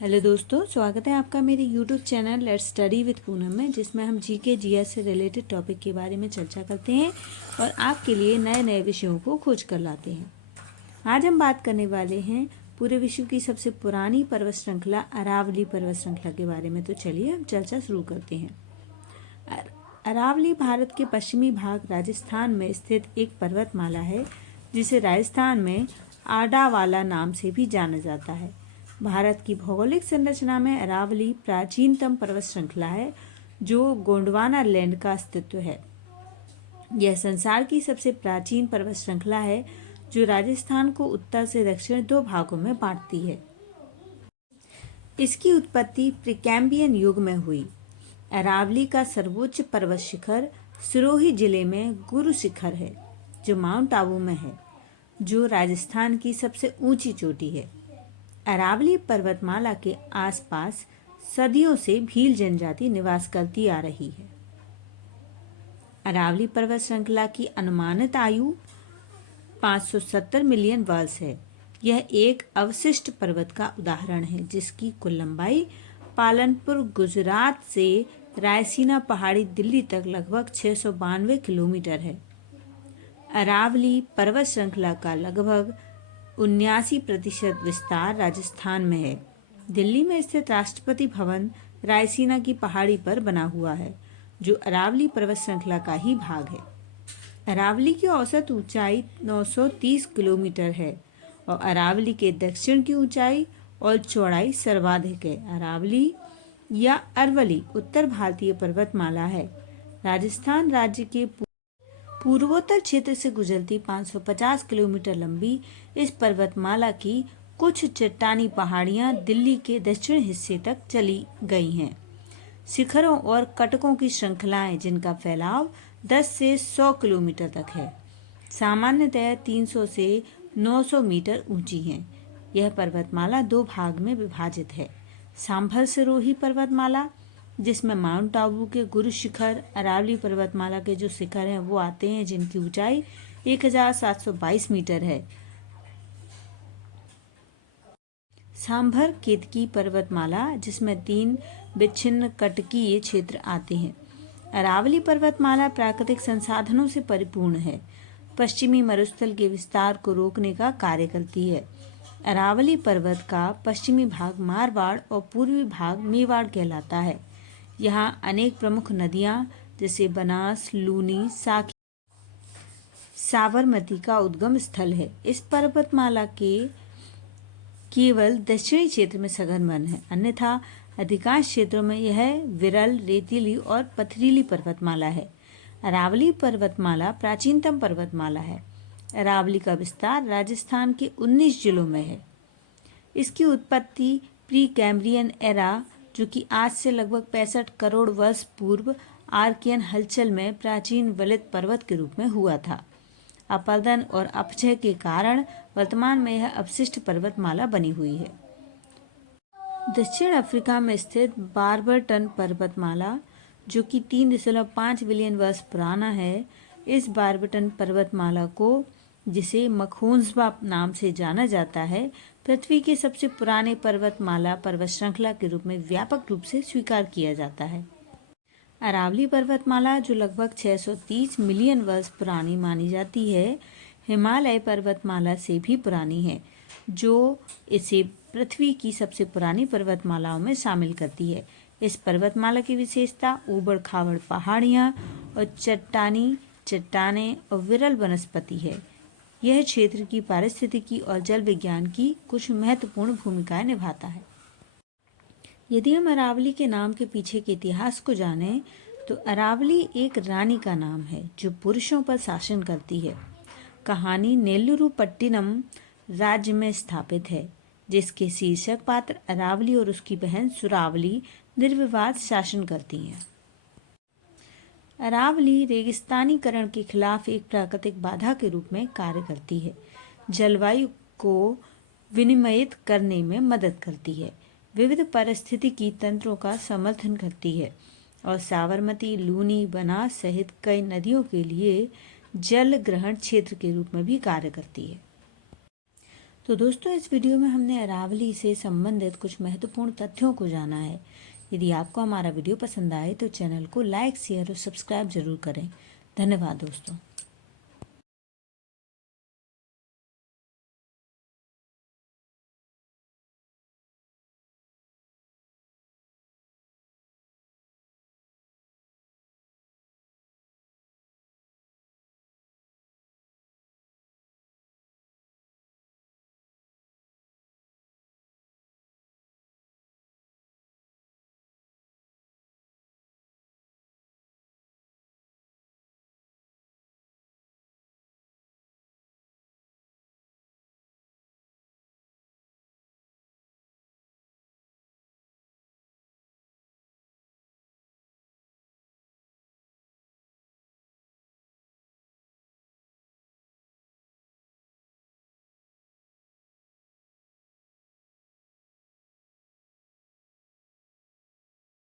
Hello दोस्तों, स्वागत है आपका मेरे YouTube channel let's study with Poonam में, जिसमें हम जीके जीएस से रिलेटेड टॉपिक के बारे में चर्चा करते हैं और आपके लिए नए नए विषयों को खोज कर लाते हैं। आज हम बात करने वाले हैं पूरे विश्व की सबसे पुरानी पर्वत श्रृंखला अरावली पर्वत श्रृंखला के बारे में। तो चलिए हम चर्चा शुरू करते हैं। अरावली भारत के पश्चिमी भाग राजस्थान में स्थित एक पर्वतमाला है, जिसे राजस्थान में आडावाला नाम से भी जाना जाता है। भारत की भौगोलिक संरचना में अरावली प्राचीनतम पर्वत श्रृंखला है, जो गोंडवाना लैंड का अस्तित्व है। यह संसार की सबसे प्राचीन पर्वत श्रृंखला है, जो राजस्थान को उत्तर से दक्षिण दो भागों में बांटती है। इसकी उत्पत्ति प्रीकैम्बियन युग में हुई। अरावली का सर्वोच्च पर्वत शिखर सिरोही जिले में गुरु शिखर है, जो माउंट आबू में है, जो राजस्थान की सबसे ऊंची चोटी है। अरावली पर्वतमाला के आसपास सदियों से भील जनजाति निवास करती आ रही है। अरावली पर्वत श्रृंखला की अनुमानित आयु 570 मिलियन वर्ष है। यह एक अवशिष्ट पर्वत का उदाहरण है, जिसकी कुल लंबाई पालनपुर गुजरात से रायसीना पहाड़ी दिल्ली तक लगभग 692 किलोमीटर है। अरावली पर्वत श्रृंखला का लगभग 79% विस्तार राजस्थान में है। दिल्ली में स्थित राष्ट्रपति भवन रायसीना की पहाड़ी पर बना हुआ है, जो अरावली पर्वत श्रृंखला का ही भाग है। अरावली की औसत ऊंचाई 930 किलोमीटर है और अरावली के दक्षिण की ऊंचाई और चौड़ाई सर्वाधिक है। अरावली या अरवली उत्तर भारतीय पर्वतमाला है। राजस्थान राज्य के पूर्वोत्तर क्षेत्र से गुजरती 550 किलोमीटर लंबी इस पर्वतमाला की कुछ चट्टानी पहाड़ियां दिल्ली के दक्षिण हिस्से तक चली गई हैं। शिखरों और कटकों की श्रृंखलाएं, जिनका फैलाव 10 से 100 किलोमीटर तक है, सामान्यतः 300 से 900 मीटर ऊंची हैं। यह पर्वतमाला दो भाग में विभाजित है। सांभर सिरोही पर्वतमाला, जिसमें माउंट आबू के गुरु शिखर, अरावली पर्वतमाला के जो शिखर हैं वो आते हैं, जिनकी ऊंचाई 1722 मीटर है। सांभर केतकी पर्वतमाला, जिसमें 3 विच्छिन्न कटकीय क्षेत्र आते हैं। अरावली पर्वतमाला प्राकृतिक संसाधनों से परिपूर्ण है। पश्चिमी मरुस्थल के विस्तार को रोकने का कार्य करती है। अरावली पर्वत का पश्चिमी भाग मारवाड़ और पूर्वी भाग मेवाड़ कहलाता है। यहाँ अनेक प्रमुख नदियाँ जैसे बनास, लूनी, साखी, साबरमती का उद्गम स्थल है। इस पर्वतमाला के केवल दक्षिणी क्षेत्र में सघन वन है, अन्यथा अधिकांश क्षेत्रों में यह विरल, रेतीली और पथरीली पर्वतमाला है। अरावली पर्वतमाला प्राचीनतम पर्वतमाला है। अरावली का विस्तार राजस्थान के 19 जिलों में है। इसकी उत्पत्ति प्री कैम्ब्रियन एरा, जो कि आज से लगभग 65 करोड़ वर्ष पूर्व आर्कियन हलचल में प्राचीन वलित पर्वत के रूप में हुआ था। अपरदन और अपक्षय के कारण वर्तमान में यह अवशिष्ट पर्वतमाला बनी हुई है। दक्षिण अफ्रीका में स्थित बार्बरटन पर्वतमाला, जो कि 3.5 बिलियन वर्ष पुराना है, इस बार्बरटन पर्वतमाला को, जिसे मखोन्सबा नाम से जाना जाता है, पृथ्वी के सबसे पुराने पर्वतमाला पर्वत श्रृंखला के रूप में व्यापक रूप से स्वीकार किया जाता है। अरावली पर्वतमाला, जो लगभग 630 मिलियन वर्ष पुरानी मानी जाती है, हिमालय पर्वतमाला से भी पुरानी है, जो इसे पृथ्वी की सबसे पुरानी पर्वतमालाओं में शामिल करती है। इस पर्वतमाला की विशेषता ऊबड़ खाबड़ पहाड़ियाँ और चट्टानें और विरल वनस्पति है। यह क्षेत्र की पारिस्थितिकी और जल विज्ञान की कुछ महत्वपूर्ण भूमिकाएं निभाता है। यदि हम अरावली के नाम के पीछे के इतिहास को जानें, तो अरावली एक रानी का नाम है, जो पुरुषों पर शासन करती है। कहानी नेल्लूरू-पट्टिनम राज्य में स्थापित है, जिसके शीर्षक पात्र अरावली और उसकी बहन सुरावली निर्विवाद शासन करती हैं। अरावली रेगिस्तानीकरण के खिलाफ एक प्राकृतिक बाधा के रूप में कार्य करती है, जलवायु को विनियमित करने में मदद करती है, विविध पारिस्थितिकी तंत्रों का समर्थन करती है और साबरमती, लूनी, बनास सहित कई नदियों के लिए जल ग्रहण क्षेत्र के रूप में भी कार्य करती है। तो दोस्तों इस वीडियो में हमने अरावली से संबंधित कुछ महत्वपूर्ण तथ्यों को जाना है। यदि आपको हमारा वीडियो पसंद आए तो चैनल को लाइक, शेयर और सब्सक्राइब जरूर करें। धन्यवाद दोस्तों।